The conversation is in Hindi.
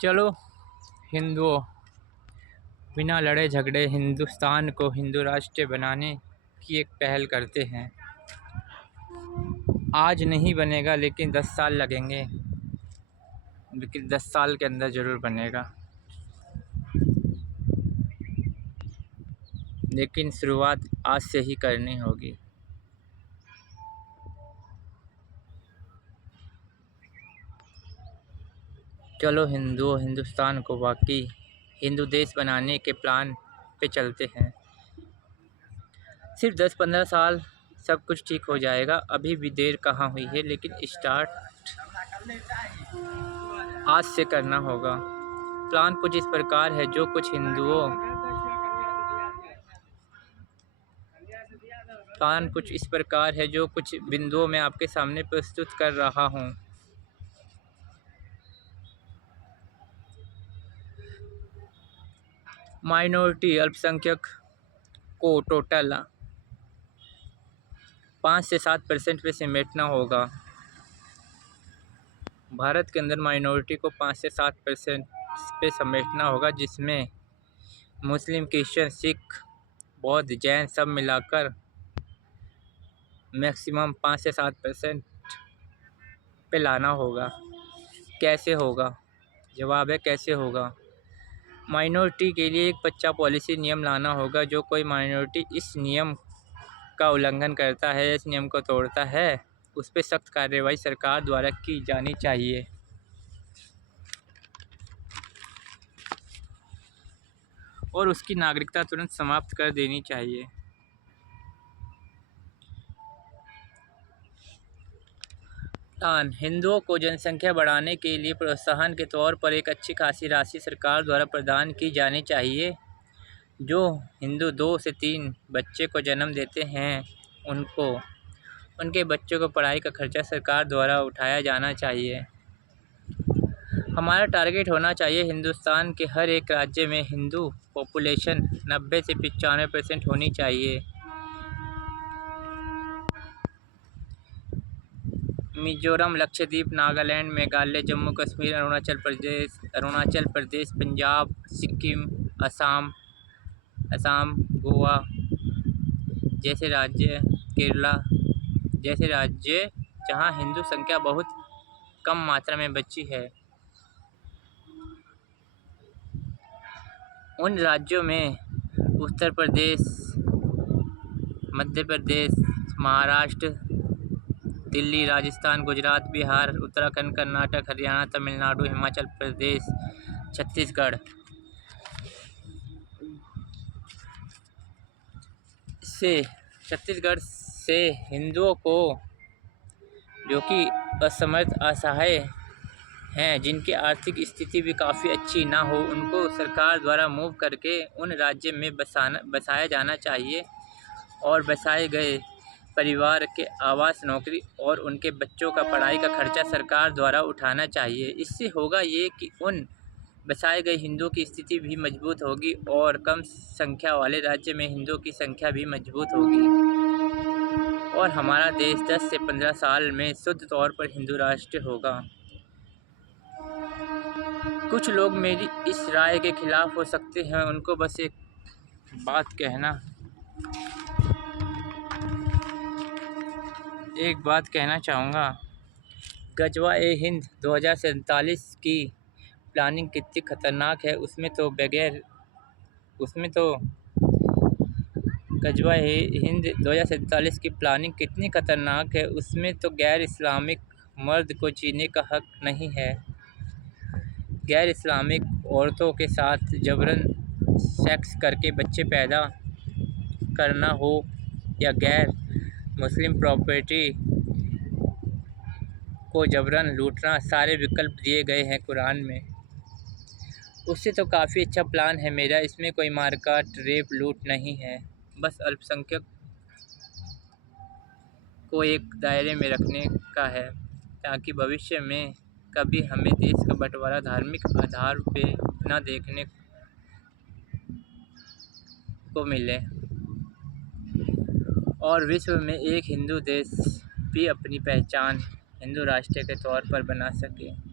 चलो हिंदुओं, बिना लड़े झगड़े हिंदुस्तान को हिंदू राष्ट्र बनाने की एक पहल करते हैं। आज नहीं बनेगा लेकिन 10 साल लगेंगे, लेकिन 10 साल के अंदर ज़रूर बनेगा। लेकिन शुरुआत आज से ही करनी होगी। चलो हिंदुओं, हिंदुस्तान को वाकई हिंदू देश बनाने के प्लान पे चलते हैं। सिर्फ 10-15 साल सब कुछ ठीक हो जाएगा। अभी भी देर कहाँ हुई है, लेकिन स्टार्ट आज से करना होगा। प्लान कुछ इस प्रकार है, जो कुछ बिंदुओं में आपके सामने प्रस्तुत कर रहा हूँ। माइनॉरिटी अल्पसंख्यक को टोटल 5 से 7% पे समेटना होगा। भारत के अंदर माइनॉरिटी को 5 से 7% पे समेटना होगा, जिसमें मुस्लिम, क्रिश्चियन, सिख, बौद्ध, जैन सब मिलाकर मैक्सिमम 5 से 7% पे लाना होगा। कैसे होगा? जवाब है कैसे होगा। माइनॉरिटी के लिए एक बच्चा पॉलिसी नियम लाना होगा। जो कोई माइनॉरिटी इस नियम का उल्लंघन करता है, इस नियम को तोड़ता है, उस पर सख्त कार्रवाई सरकार द्वारा की जानी चाहिए। और उसकी नागरिकता तुरंत समाप्त कर देनी चाहिए। प्लान: हिंदुओं को जनसंख्या बढ़ाने के लिए प्रोत्साहन के तौर पर एक अच्छी खासी राशि सरकार द्वारा प्रदान की जानी चाहिए। जो हिंदू 2 से 3 बच्चे को जन्म देते हैं, उनके बच्चों को पढ़ाई का खर्चा सरकार द्वारा उठाया जाना चाहिए। हमारा टारगेट होना चाहिए हिंदुस्तान के हर एक राज्य में हिंदू पॉपुलेशन 90 से 95% होनी चाहिए। मिजोरम, लक्षद्वीप, नागालैंड, मेघालय, जम्मू कश्मीर, अरुणाचल प्रदेश, पंजाब, सिक्किम, असम, गोवा जैसे राज्य, केरला जैसे राज्य जहां हिंदू संख्या बहुत कम मात्रा में बची है, उन राज्यों में उत्तर प्रदेश, मध्य प्रदेश, महाराष्ट्र, दिल्ली, राजस्थान, गुजरात, बिहार, उत्तराखंड, कर्नाटक, हरियाणा, तमिलनाडु, हिमाचल प्रदेश, छत्तीसगढ़ से हिंदुओं को, जो कि असमर्थ, असहाय हैं, जिनकी आर्थिक स्थिति भी काफ़ी अच्छी ना हो, उनको सरकार द्वारा मूव करके उन राज्य में बसाया जाना चाहिए। और बसाए गए परिवार के आवास, नौकरी और उनके बच्चों का पढ़ाई का खर्चा सरकार द्वारा उठाना चाहिए। इससे होगा ये कि उन बसाए गए हिंदुओं की स्थिति भी मजबूत होगी और कम संख्या वाले राज्य में हिंदुओं की संख्या भी मजबूत होगी और हमारा देश 10 से 15 साल में शुद्ध तौर पर हिंदू राष्ट्र होगा। कुछ लोग मेरी इस राय के खिलाफ हो सकते हैं, उनको बस एक बात कहना चाहूँगा। गजवा-ए-हिंद 2047 की प्लानिंग कितनी खतरनाक है, गजवा-ए-हिंद 2047 की प्लानिंग कितनी खतरनाक है, उसमें तो गैर इस्लामिक मर्द को जीने का हक नहीं है। गैर इस्लामिक औरतों के साथ जबरन सेक्स करके बच्चे पैदा करना हो या गैर मुस्लिम प्रॉपर्टी को जबरन लूटना, सारे विकल्प दिए गए हैं कुरान में। उससे तो काफ़ी अच्छा प्लान है मेरा। इसमें कोई मारकाट, रेप, लूट नहीं है। बस अल्पसंख्यक को एक दायरे में रखने का है, ताकि भविष्य में कभी हमें देश का बंटवारा धार्मिक आधार पे न देखने को मिले और विश्व में एक हिंदू देश भी अपनी पहचान हिंदू राष्ट्र के तौर पर बना सके।